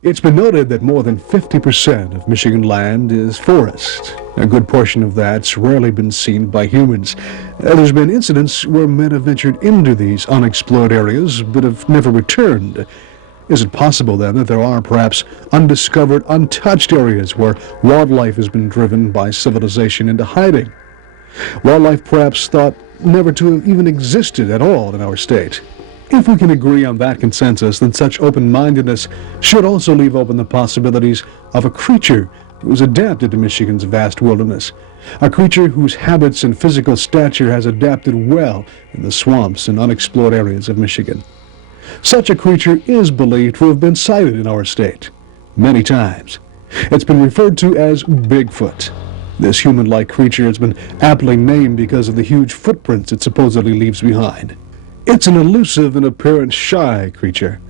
It's been noted that more than 50% of Michigan land is forest. A good portion of that's rarely been seen by humans. There's been incidents where men have ventured into these unexplored areas but have never returned. Is it possible then that there are perhaps undiscovered, untouched areas where wildlife has been driven by civilization into hiding? Wildlife perhaps thought never to have even existed at all in our state. If we can agree on that consensus, then such open-mindedness should also leave open the possibilities of a creature who's adapted to Michigan's vast wilderness, a creature whose habits and physical stature has adapted well in the swamps and unexplored areas of Michigan. Such a creature is believed to have been sighted in our state many times. It's been referred to as Bigfoot. This human-like creature has been aptly named because of the huge footprints it supposedly leaves behind. It's an elusive and apparent shy creature.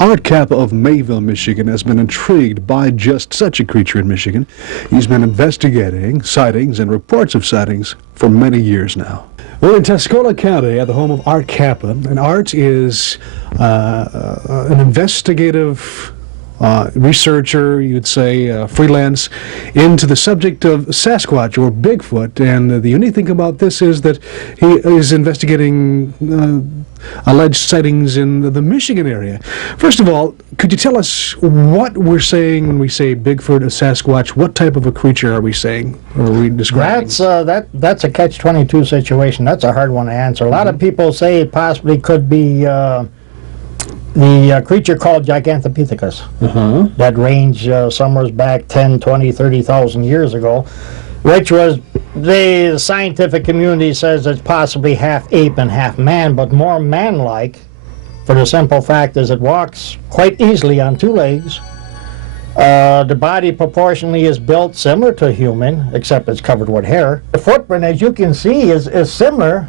Art Kappa of Mayville, Michigan, has been intrigued by just such a creature in Michigan. He's been investigating sightings and reports of sightings for many years now. We're in Tuscola County at the home of Art Kappa, and Art is an investigative researcher, you'd say, freelance, into the subject of Sasquatch or Bigfoot. And the unique thing about this is that he is investigating alleged sightings in the Michigan area. First of all, could you tell us what we're saying when we say Bigfoot or Sasquatch? What type of a creature are we saying, or are we describing? That's a catch-22 situation. That's a hard one to answer. A lot of people say it possibly could be the creature called Gigantopithecus that ranged somewhere back 10, 20, 30,000 years ago, which was, the scientific community says it's possibly half ape and half man, but more man-like, for the simple fact is it walks quite easily on two legs. The body proportionally is built similar to a human, except it's covered with hair. The footprint, as you can see, is similar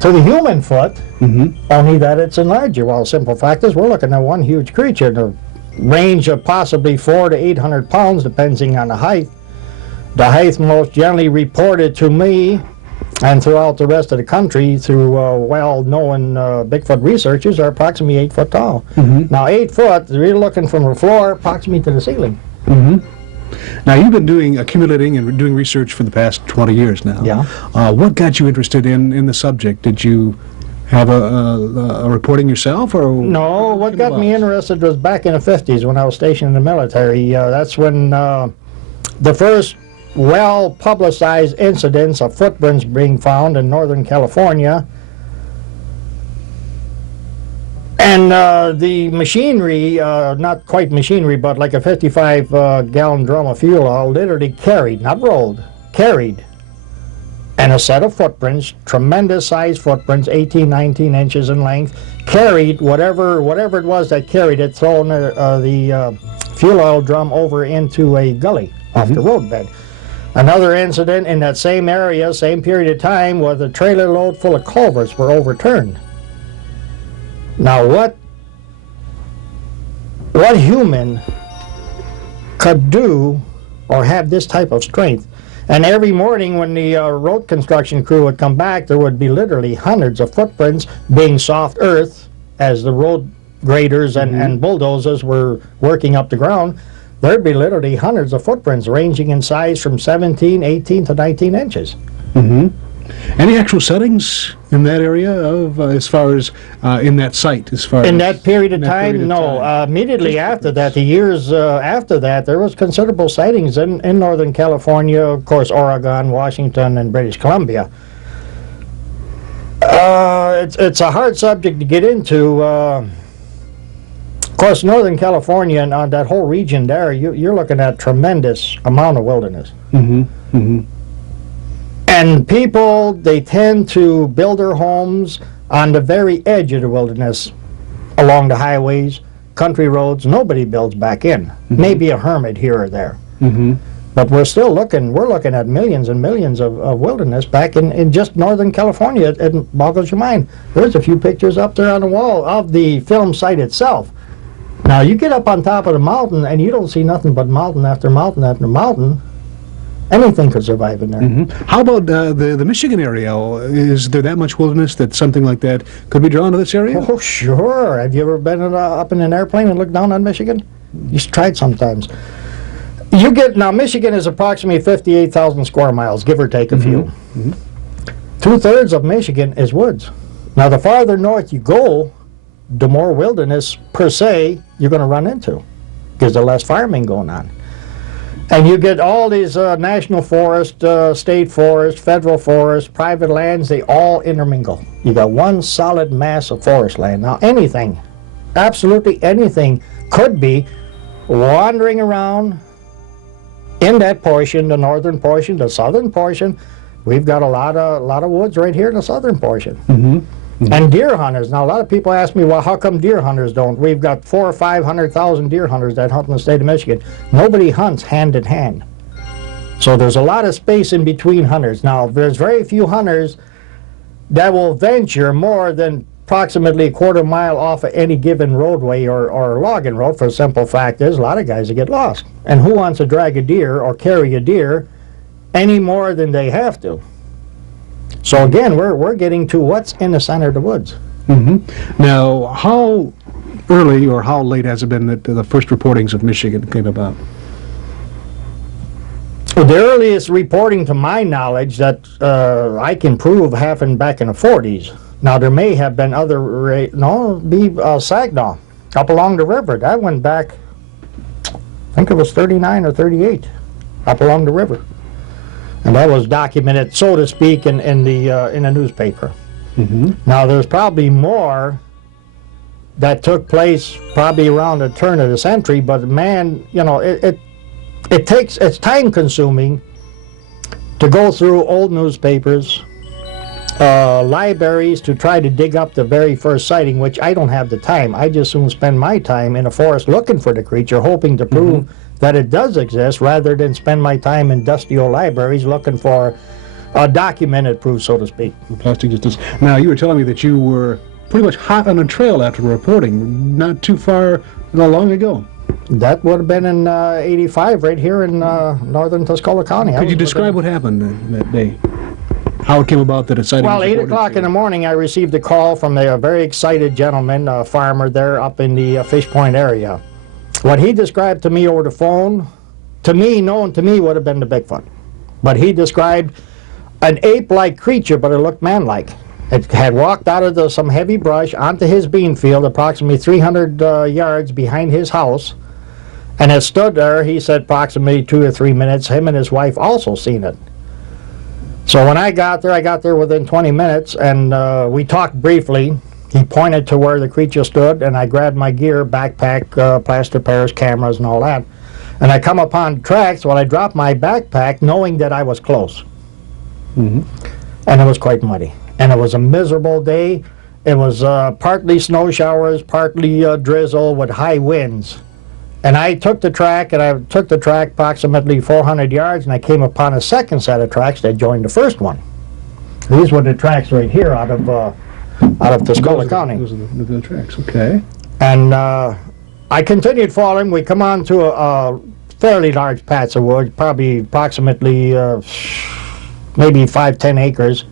to the human foot, only that it's larger. Well, the simple fact is we're looking at one huge creature, the range of possibly 400 to 800 pounds, depending on the height. The height most generally reported to me and throughout the rest of the country through well-known Bigfoot researchers are approximately 8 foot tall. Now 8 foot, you're looking from the floor approximately to the ceiling. Now, you've been accumulating and doing research for the past 20 years now. Yeah. What got you interested in the subject? Did you have a reporting yourself, or? No, what got me interested was back in the 50s when I was stationed in the military. That's when the first well-publicized incidents of footprints being found in Northern California. And the machinery, not quite machinery, but like a 55-gallon drum of fuel oil, literally carried, not rolled, carried, and a set of footprints, tremendous size footprints, 18, 19 inches in length, carried whatever it was that carried it, thrown the fuel oil drum over into a gully off the roadbed. Another incident in that same area, same period of time, where the trailer load full of culverts were overturned. Now what human could do or have this type of strength? And every morning when the road construction crew would come back, there would be literally hundreds of footprints, being soft earth, as the road graders and bulldozers were working up the ground. There'd be literally hundreds of footprints ranging in size from 17, 18 to 19 inches. Any actual sightings in that area of, as far as in that site, as far in as that period of time? No. Immediately after that, the years after that, there was considerable sightings in Northern California, of course, Oregon, Washington, and British Columbia. It's a hard subject to get into. Of course, Northern California and that whole region there, you're looking at tremendous amount of wilderness. And people, they tend to build their homes on the very edge of the wilderness, along the highways, country roads. Nobody builds back in. Maybe a hermit here or there. But we're looking at millions and millions of wilderness back in just Northern California. It boggles your mind. There's a few pictures up there on the wall of the film site itself. Now, you get up on top of the mountain and you don't see nothing but mountain after mountain after mountain. Anything could survive in there. How about the Michigan area? Is there that much wilderness that something like that could be drawn to this area? Oh, sure. Have you ever been up in an airplane and looked down on Michigan? You should try it sometimes. Now, Michigan is approximately 58,000 square miles, give or take a few. 2/3 of Michigan is woods. Now, the farther north you go, the more wilderness, per se, you're going to run into, because there's less farming going on. And you get all these national forest, state forest, federal forest, private lands, they all intermingle. You got one solid mass of forest land. Now, anything, absolutely anything, could be wandering around in that portion, the northern portion, the southern portion. We've got a lot of woods right here in the southern portion. And deer hunters. Now, a lot of people ask me, well, how come deer hunters don't? We've got 400,000 or 500,000 deer hunters that hunt in the state of Michigan. Nobody hunts hand in hand. So there's a lot of space in between hunters. Now, there's very few hunters that will venture more than approximately a quarter mile off of any given roadway or logging road, for the simple fact is a lot of guys that get lost. And who wants to drag a deer or carry a deer any more than they have to? So again, we're getting to what's in the center of the woods. Now, how early or how late has it been that the first reportings of Michigan came about? Well, the earliest reporting, to my knowledge, that I can prove happened back in the 40s. Now, there may have been other, Saginaw, up along the river. That went back, I think it was 39 or 38, up along the river. And that was documented, so to speak, in the newspaper. Now, there's probably more that took place probably around the turn of the century, but man, you know, it's time-consuming to go through old newspapers, libraries, to try to dig up the very first sighting, which I don't have the time. I just soon spend my time in a forest looking for the creature, hoping to prove that it does exist, rather than spend my time in dusty old libraries looking for a documented proof, so to speak. Plastic distance. Now, you were telling me that you were pretty much hot on a trail after reporting, not too far, not long ago. That would have been in 85, right here in northern Tuscola County. Could you describe what happened that day? How it came about that a sighting was Well, 8 reported o'clock in the morning, I received a call from a very excited gentleman, a farmer there up in the Fish Point area. What he described to me over the phone, to me, known to me, would have been the Bigfoot. But he described an ape-like creature, but it looked man-like. It had walked out of some heavy brush onto his bean field, approximately 300 yards behind his house, and it stood there, he said, approximately 2 or 3 minutes. Him and his wife also seen it. So when I got there within 20 minutes, and we talked briefly. He pointed to where the creature stood, and I grabbed my gear, backpack, plaster pairs, cameras, and all that. And I come upon tracks. Well, I dropped my backpack, knowing that I was close. And it was quite muddy. And it was a miserable day. It was partly snow showers, partly drizzle with high winds. And I took the track, approximately 400 yards, and I came upon a second set of tracks that joined the first one. These were the tracks right here out of Tuscola County. Those are the tracks, okay. And I continued following. We come on to a fairly large patch of woods, probably approximately maybe 5-10 acres.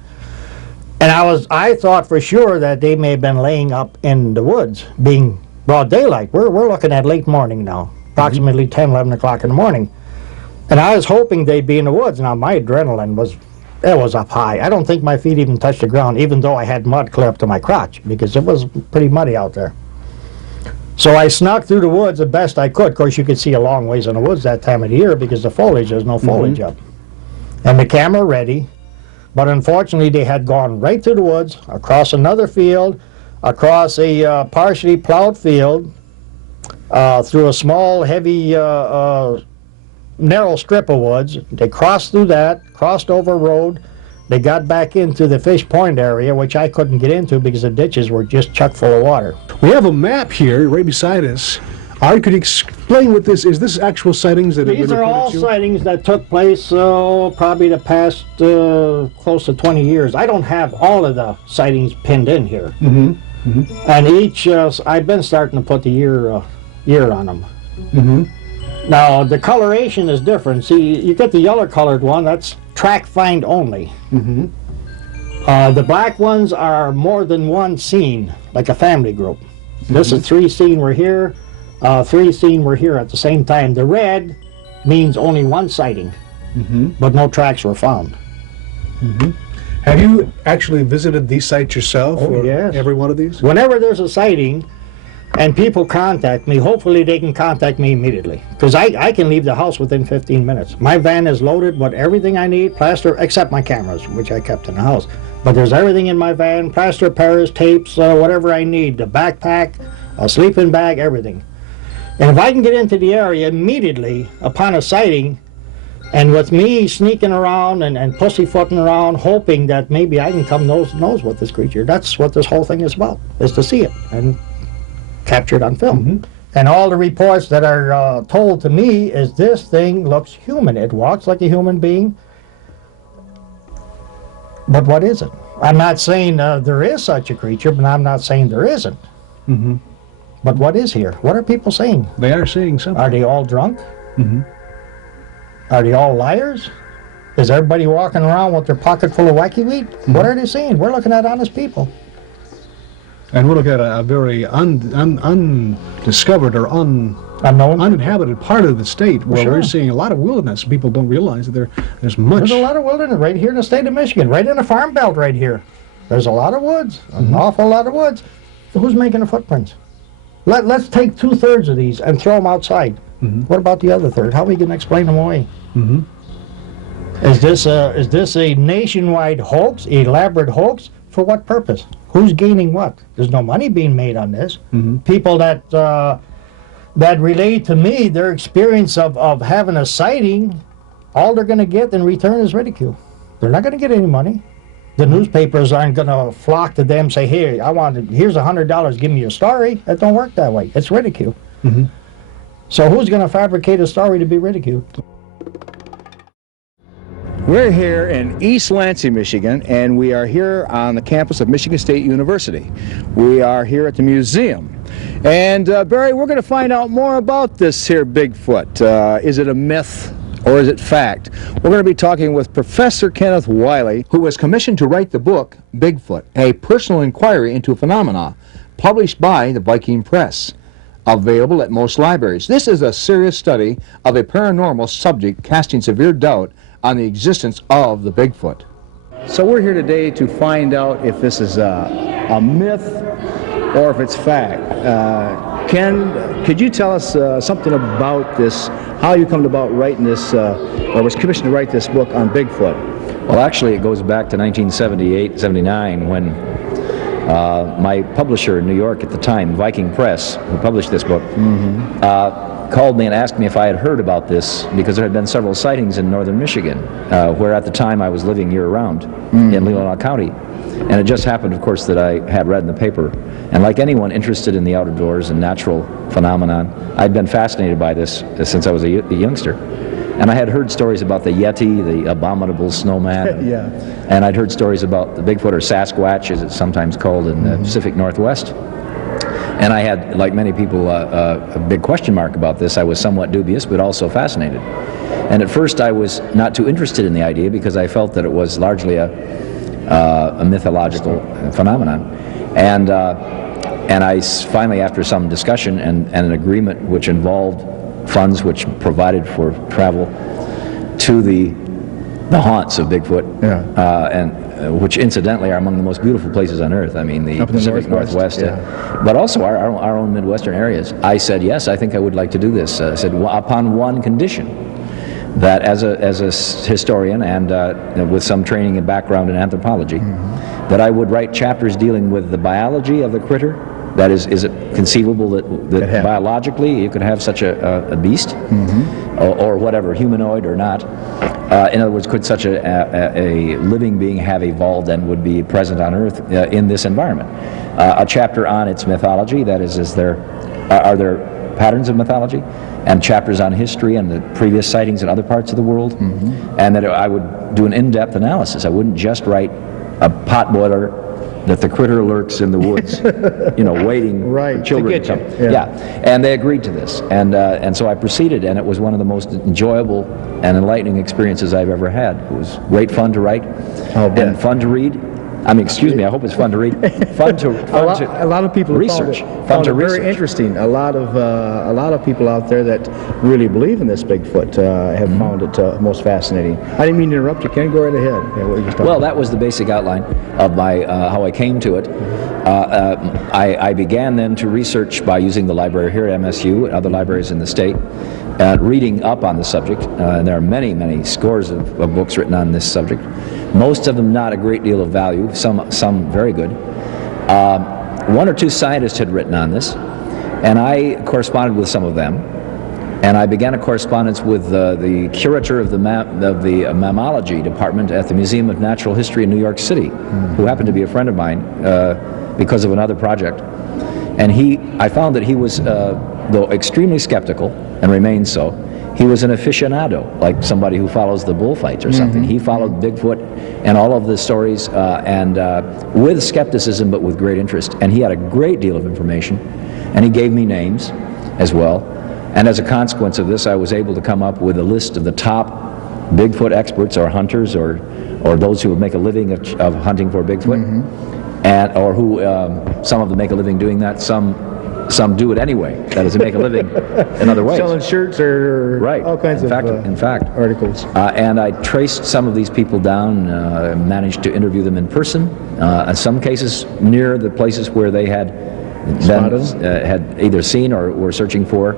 And I thought for sure that they may have been laying up in the woods, being broad daylight. We're looking at late morning now, approximately 10, 11 o'clock in the morning. And I was hoping they'd be in the woods. Now, my adrenaline was up high. I don't think my feet even touched the ground, even though I had mud clear up to my crotch, because it was pretty muddy out there. So I snuck through the woods the best I could. Of course, you could see a long ways in the woods that time of the year, because the foliage, there's no foliage up. And the camera ready, but unfortunately they had gone right through the woods, across another field, across a partially plowed field, through a small, heavy, narrow strip of woods. They crossed through that, crossed over a road. They got back into the Fish Point area, which I couldn't get into because the ditches were just chock full of water. We have a map here right beside us. Art, could you explain what this is? This actual sightings that have been These are all sightings that took place probably the past close to 20 years. I don't have all of the sightings pinned in here. And each, I've been starting to put the year on them. Now, the coloration is different. See, you get the yellow colored one, that's track find only. The black ones are more than one scene, like a family group. This is 3 seen were here, 3 seen were here at the same time. The red means only 1 sighting, but no tracks were found. Have you actually visited these sites yourself? Oh, or yes. every one of these? Whenever there's a sighting and people contact me, hopefully they can contact me immediately, because I can leave the house within 15 minutes. My van is loaded with everything I need, plaster, except my cameras, which I kept in the house. But there's everything in my van, plaster, Paris, tapes, whatever I need, the backpack, a sleeping bag, everything. And if I can get into the area immediately upon a sighting, and with me sneaking around and pussyfooting around, hoping that maybe I can come nose to nose with this creature, that's what this whole thing is about, is to see it and capture it on film. And all the reports that are told to me is this thing looks human. It walks like a human being. But what is it? I'm not saying there is such a creature, but I'm not saying there isn't. But what is here? What are people saying? They are seeing something. Are they all drunk? Are they all liars? Is everybody walking around with their pocket full of wacky weed? What are they saying? We're looking at honest people. And we're looking at a very undiscovered or Unknown? uninhabited part of the state where Sure. we're seeing a lot of wilderness. People don't realize that there's much. There's a lot of wilderness right here in the state of Michigan, right in the farm belt right here. There's a lot of woods, an awful lot of woods. So who's making the footprints? Let's take 2/3 of these and throw them outside. What about the other third? How are we going to explain them away? Is this a nationwide hoax, elaborate hoax? For what purpose? Who's gaining what? There's no money being made on this. People that relate to me their experience of having a sighting, all they're going to get in return is ridicule. They're not going to get any money. The newspapers aren't going to flock to them and say, "Here, here's $100. Give me your story." That don't work that way. It's ridicule. So who's going to fabricate a story to be ridiculed? We're here in East Lansing, Michigan, and we are here on the campus of Michigan State University. We are here at the museum. And Barry, we're going to find out more about this here Bigfoot. Is it a myth or is it fact? We're going to be talking with Professor Kenneth Wyley, who was commissioned to write the book Bigfoot, a personal inquiry into phenomena, published by the Viking Press, available at most libraries. This is a serious study of a paranormal subject casting severe doubt on the existence of the Bigfoot. So we're here today to find out if this is a myth or if it's fact. Ken, could you tell us something about this, how you come about writing this, or was commissioned to write this book on Bigfoot? Well, actually, it goes back to 1978, 79, when my publisher in New York at the time, Viking Press, who published this book, called me and asked me if I had heard about this, because there had been several sightings in northern Michigan, where at the time I was living year-round in Leelanau County. And it just happened, of course, that I had read in the paper. And like anyone interested in the outdoors and natural phenomenon, I'd been fascinated by this since I was a youngster. And I had heard stories about the Yeti, the abominable snowman. And I'd heard stories about the Bigfoot, or Sasquatch, as it's sometimes called in the Pacific Northwest. And I had, like many people, a big question mark about this. I was somewhat dubious, but also fascinated. And at first I was not too interested in the idea because I felt that it was largely a mythological phenomenon. And I finally, after some discussion and an agreement which involved funds which provided for travel to the haunts of Bigfoot, and which incidentally are among the most beautiful places on earth. I mean, the Pacific Northwest, but also our own Midwestern areas. I said, yes, I think I would like to do this. I said, upon one condition, that as a historian and with some training and background in anthropology, that I would write chapters dealing with the biology of the critter. That is it conceivable that biologically you could have such a beast, or whatever, humanoid or not? In other words, could such a living being have evolved and would be present on Earth in this environment? A chapter on its mythology, that is are there patterns of mythology? And chapters on history and the previous sightings in other parts of the world, and that I would do an in-depth analysis. I wouldn't just write a potboiler that the critter lurks in the woods, waiting for children to to get come. you. Yeah, and they agreed to this, and so I proceeded, and it was one of the most enjoyable and enlightening experiences I've ever had. It was great fun to write, and fun to read. I mean, excuse me, I hope it's fun to read. Fun to A lot of people research. Found it very interesting. A lot of people out there that really believe in this Bigfoot have found it most fascinating. I didn't mean to interrupt you, Ken. Go right ahead. Yeah, what you just Well, that was the basic outline of my how I came to it. I began then to research by using the library here at MSU and other libraries in the state, reading up on the subject. And there are many, many scores of books written on this subject. Most of them not a great deal of value, some very good. One or two scientists had written on this, and I corresponded with some of them. And I began a correspondence with the curator of the mammalogy department at the Museum of Natural History in New York City, who happened to be a friend of mine because of another project. And I found that he was, though extremely skeptical, and remains so, he was an aficionado, like somebody who follows the bullfights or something. He followed Bigfoot and all of the stories, and with skepticism, but with great interest. And he had a great deal of information, and he gave me names as well. And as a consequence of this, I was able to come up with a list of the top Bigfoot experts or hunters or those who would make a living of hunting for Bigfoot, and or who some of them make a living doing that. Some do it anyway. That is, to make a living in other ways. Selling shirts or all kinds of articles. And I traced some of these people down, managed to interview them in person, in some cases near the places where they had either seen or were searching for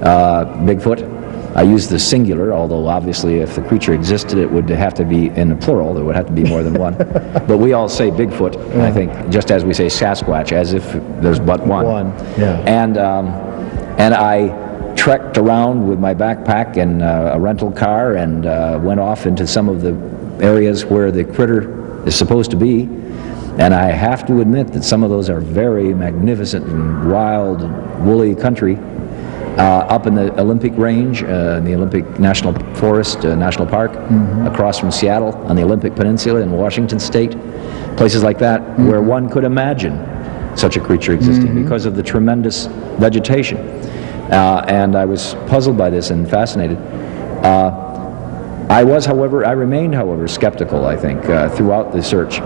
Bigfoot. I used the singular, although obviously if the creature existed it would have to be in the plural. There would have to be more than one. But we all say Bigfoot, I think, just as we say Sasquatch, as if there's but one. And I trekked around with my backpack and a rental car and went off into some of the areas where the critter is supposed to be. And I have to admit that some of those are very magnificent and wild, woolly country. Up in the Olympic Range, in the Olympic National Forest, National Park, across from Seattle, on the Olympic Peninsula in Washington State, places like that, where one could imagine such a creature existing because of the tremendous vegetation. And I was puzzled by this and fascinated. I remained, however, skeptical, I think, throughout the search.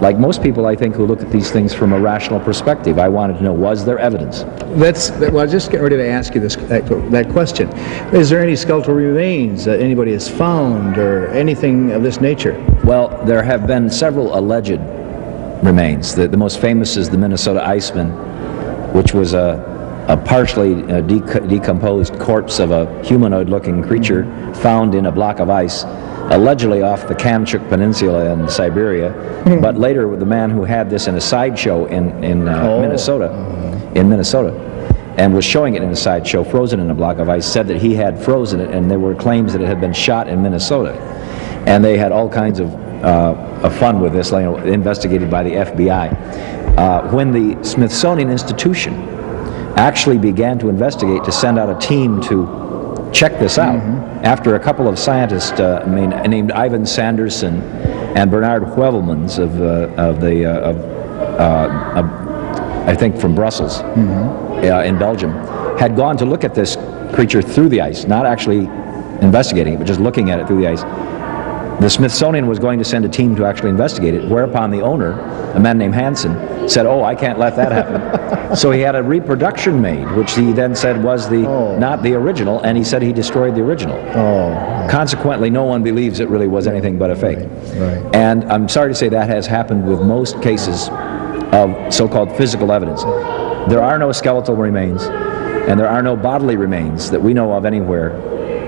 Like most people, I think, who look at these things from a rational perspective, I wanted to know, was there evidence? Well, I just get ready to ask you that question. Is there any skeletal remains that anybody has found or anything of this nature? Well, there have been several alleged remains. The most famous is the Minnesota Iceman, which was a partially decomposed corpse of a humanoid-looking creature found in a block of ice, allegedly off the Kamchuk Peninsula in Siberia, but later the man who had this in a sideshow in Minnesota, and was showing it in a sideshow, frozen in a block of ice, said that he had frozen it, and there were claims that it had been shot in Minnesota. And they had all kinds of fun with this, investigated by the FBI. When the Smithsonian Institution actually began to investigate, to send out a team to check this out, after a couple of scientists named Ivan Sanderson and Bernard Heuvelmans I think from Brussels, in Belgium, had gone to look at this creature through the ice, not actually investigating it, but just looking at it through the ice. The Smithsonian was going to send a team to actually investigate it, whereupon the owner, a man named Hansen, said, "Oh, I can't let that happen." So he had a reproduction made, which he then said was not the original, and he said he destroyed the original. Consequently, no one believes it really was anything but a fake. And I'm sorry to say that has happened with most cases of so-called physical evidence. There are no skeletal remains, and there are no bodily remains that we know of anywhere,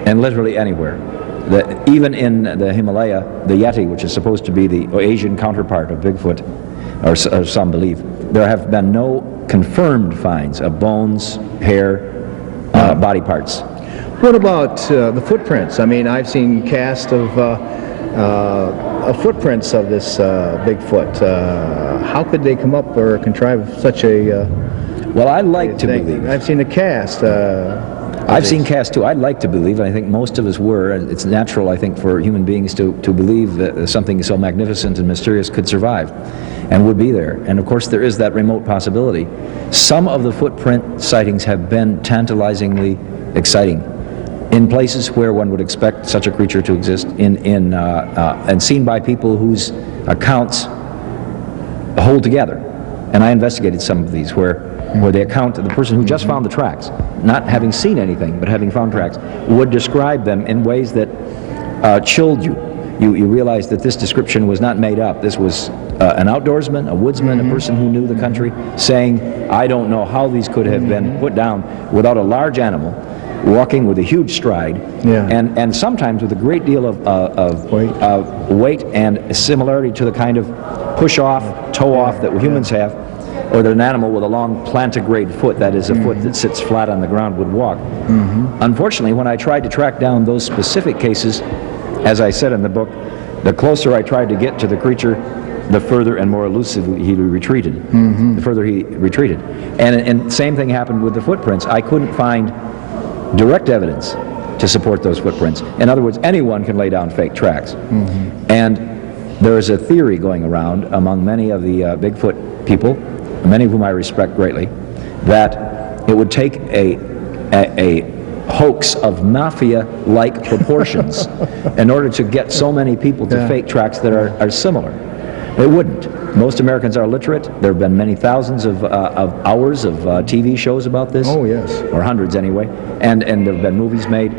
and literally anywhere. Even in the Himalaya, the Yeti, which is supposed to be the Asian counterpart of Bigfoot, or some believe, there have been no confirmed finds of bones, hair, body parts. What about the footprints? I mean, I've seen cast of footprints of this Bigfoot. How could they come up or contrive such a well, I like to thing? believe. I've seen the cast. I've seen casts too. I'd like to believe, and I think most of us were, and it's natural, I think, for human beings to believe that something so magnificent and mysterious could survive and would be there. And of course there is that remote possibility. Some of the footprint sightings have been tantalizingly exciting in places where one would expect such a creature to exist, and seen by people whose accounts hold together. And I investigated some of these where the account of the person who just found the tracks, not having seen anything but having found tracks, would describe them in ways that chilled you. You realize that this description was not made up. This was an outdoorsman, a woodsman, a person who knew the country, saying, I don't know how these could have been put down without a large animal walking with a huge stride, and sometimes with a great deal of weight and similarity to the kind of push-off, toe-off that humans have, or that an animal with a long plantigrade foot, that is a foot that sits flat on the ground, would walk. Unfortunately, when I tried to track down those specific cases, as I said in the book, the closer I tried to get to the creature, the further and more elusively he retreated. The further he retreated. And same thing happened with the footprints. I couldn't find direct evidence to support those footprints. In other words, anyone can lay down fake tracks. And there is a theory going around among many of the Bigfoot people, many of whom I respect greatly, that it would take a hoax of mafia-like proportions in order to get so many people to fake tracks that are similar. It wouldn't. Most Americans are literate. There have been many thousands of hours of TV shows about this. Oh, yes. Or hundreds anyway. And there have been movies made.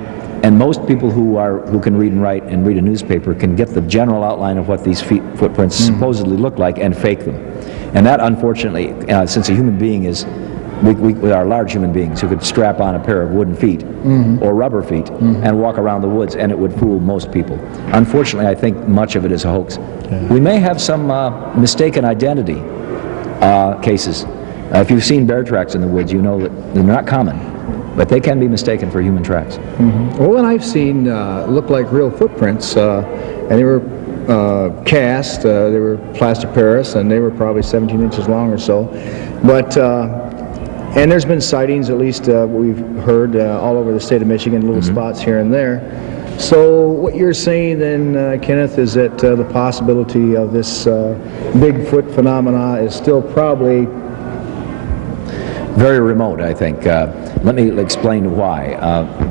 And most people who can read and write and read a newspaper can get the general outline of what these footprints supposedly look like and fake them. And that, unfortunately, since a human being is, we are large human beings who could strap on a pair of wooden feet or rubber feet and walk around the woods, and it would fool most people. Unfortunately, I think much of it is a hoax. We may have some mistaken identity cases. If you've seen bear tracks in the woods, you know that they're not common, but they can be mistaken for human tracks. Well, and I've seen look like real footprints, and they were cast, they were plaster Paris, and they were probably 17 inches long or so. But and there's been sightings, at least we've heard all over the state of Michigan, little spots here and there. So what you're saying then, Kenneth, is that the possibility of this Bigfoot phenomena is still probably very remote, I think. Let me explain why.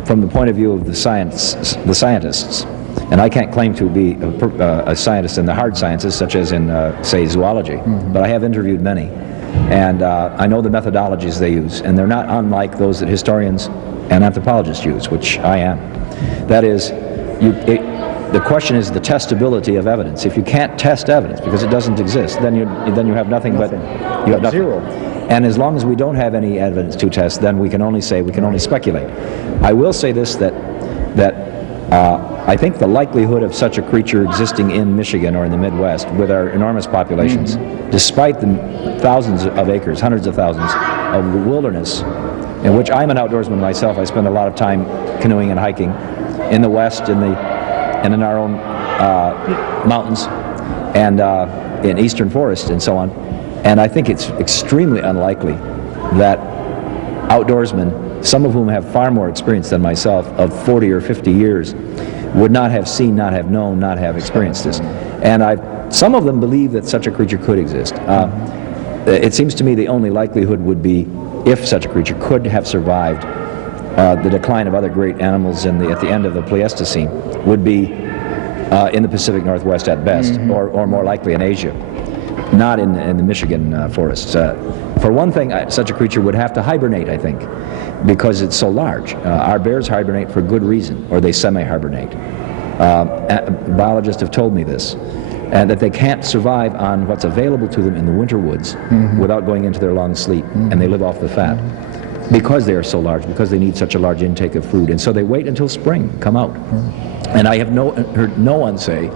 From the point of view of the scientists, and I can't claim to be a scientist in the hard sciences, such as in, say, zoology, but I have interviewed many. And I know the methodologies they use, and they're not unlike those that historians and anthropologists use, which I am. That is, the question is the testability of evidence. If you can't test evidence because it doesn't exist, then you have nothing. But you have nothing. Zero. And as long as we don't have any evidence to test, then we can only speculate. I will say this, that I think the likelihood of such a creature existing in Michigan or in the Midwest with our enormous populations, despite the thousands of acres, hundreds of thousands of wilderness, in which I'm an outdoorsman myself. I spend a lot of time canoeing and hiking in the West, and in our own mountains, and in eastern forests and so on. And I think it's extremely unlikely that outdoorsmen, some of whom have far more experience than myself, of 40 or 50 years, would not have seen, not have known, not have experienced this. And some of them believe that such a creature could exist. It seems to me the only likelihood would be if such a creature could have survived the decline of other great animals at the end of the Pleistocene, would be in the Pacific Northwest at best, or more likely in Asia, not in the Michigan forests. For one thing, such a creature would have to hibernate, I think, because it's so large. Our bears hibernate for good reason, or they semi-hibernate. Biologists have told me this, and that they can't survive on what's available to them in the winter woods without going into their long sleep, and they live off the fat because they are so large, because they need such a large intake of food, and so they wait until spring, come out. And I have heard no one say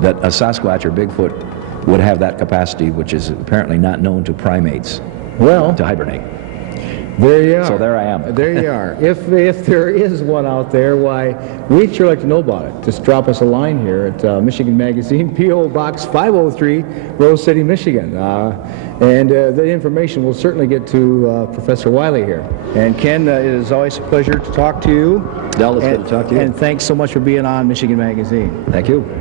that a Sasquatch or Bigfoot would have that capacity, which is apparently not known to primates, to hibernate. There you are. So there I am. There you are. If there is one out there, why, we'd sure like to know about it. Just drop us a line here at Michigan Magazine, P.O. Box 503, Rose City, Michigan. And the information will certainly get to Professor Wyley here. And Ken, it is always a pleasure to talk to you. Del, it's good to talk to you. And thanks so much for being on Michigan Magazine. Thank you.